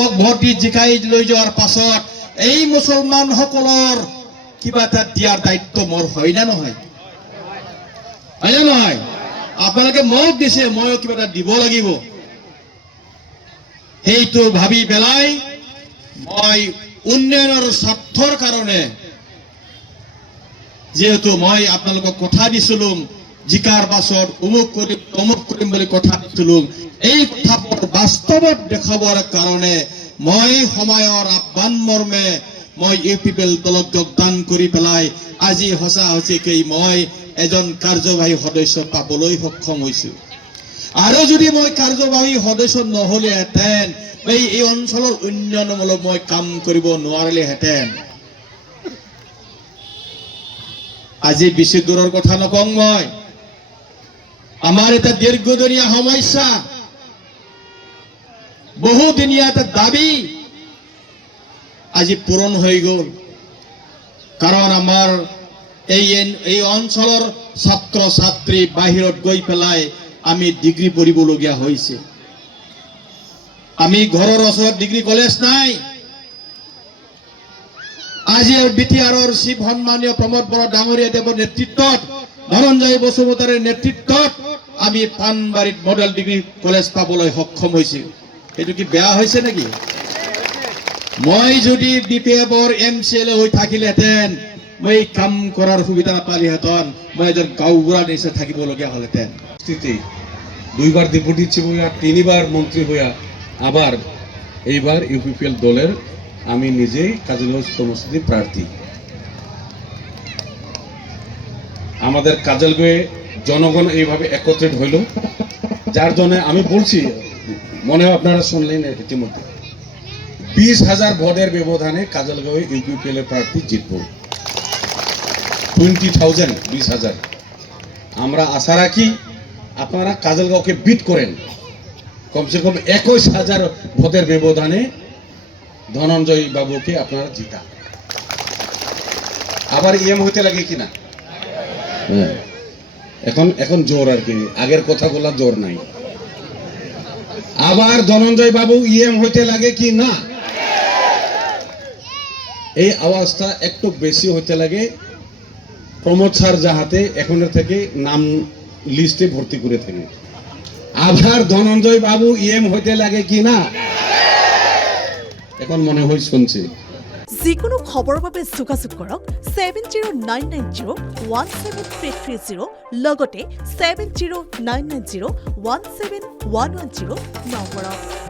মোক ভোট দি জিকাই লৈ যোৱাৰ পাছত এই মুছলমানসকলৰ কিবা এটা দিয়াৰ দায়িত্ব মোৰ হয় না নহয়? হয় না নহয়? আপোনালোকে মোক দিছে, ময়ো কিবা এটা দিব লাগিব। সেইটো ভাবি পেলাই মই উন্নয়নৰ স্বাৰ্থৰ কাৰণে যেহেতু মই আপোনালোকক কথা দিছিলো জিকাৰ পাছত অমুক কৰিম বুলি কথা দিছিলো, এই কথাবোৰ বাস্তৱত দেখাবৰ কাৰণে মই সময়ৰ আহ্বান মৰ্মে মই ইউপিপিএল দলক যোগদান কৰি পেলাই আজি সঁচা সঁচিকেই মই এজন কাৰ্যবাহী সদস্য পাবলৈ সক্ষম হৈছো। আৰু যদি মই কাৰ্যবাহী সদস্য নহ'লেহেঁতেন এই অঞ্চলৰ উন্নয়নমূলক মই কাম কৰিব নোৱাৰিলেহেঁতেন। আজি বেছি দূৰৰ কথা নকওঁ, মই আমাৰ এটা দীৰ্ঘদিনীয়া সমস্যা, বহুদিনীয়া এটা দাবী আজি পূৰণ হৈ গ'ল। কাৰণ আমাৰ এই অঞ্চলৰ ছাত্ৰ ছাত্ৰী বাহিৰত গৈ পেলাই আমি ডিগ্ৰী পঢ়িবলগীয়া হৈছে। আমি ঘৰৰ ওচৰত ডিগ্ৰী কলেজ নাই। আজি বিটিআৰৰ চিফ সন্মানীয় প্ৰমোদ বৰা ডাঙৰীয়া দেৱৰ নেতৃত্বত, ধনঞ্জয় বসুমতাৰীৰ নেতৃত্বত আমি পাণবাৰীত মডেল ডিগ্ৰী কলেজ পাবলৈ সক্ষম হৈছিল। এইটো কি বেয়া হৈছে নেকি? মই যদি বিপিএফৰ MCLA হৈ থাকিলেহেঁতেন মই কাম কৰাৰ সুবিধা নাপালিহেঁতেন, মই এজন গাঁওবুঢ়া নিচিনা থাকিবলগীয়া হ'লহেঁতেন। দুইবার ডেপুটি চিফ হইয়া, তিনবার মন্ত্রী হইয়া, আবার এইবার ইউপিপিএল দলের আমি নিজেই কাজলগঞ্জ সমষ্টির প্রার্থী। আমাদের কাজলগঞ্জে জনগণ এইভাবে একত্রিত হইল, যার জন্য আমি বলছি, মনে হয় আপনারা শুনলেন ইতিমধ্যে 20,000 ভোটের ব্যবধানে কাজলগঞ্জে ইউপিপিএল এর প্রার্থী জিতব। 20,000 20,000। আমরা আশা রাখি আপনারা কাজলগাঁওকে বিট করেন, কমসে কম 21,000 ভোটের ব্যবধানে ধনঞ্জয় বাবুকে আপনারা জিতা। আবার হইতে লাগে কিনা? এখন জোর আর কি, আগের কথা বলা জোর নাই। আবার ধনঞ্জয় বাবু হইতে লাগে কি না? এই আওয়াজটা একটু বেশি হইতে লাগে। প্রমোদ স্যার যাহাতে এখনের থেকে নাম লিস্টে ভর্তি করে থাকে। আবার ধনঞ্জয় বাবু হইতে লাগে কি না? এখন মনে হয় শুনছে। যিকোনো খবৰৰ বাবে যোগাযোগ কৰক 7099017330 লগতে 7099017110 নম্বৰত।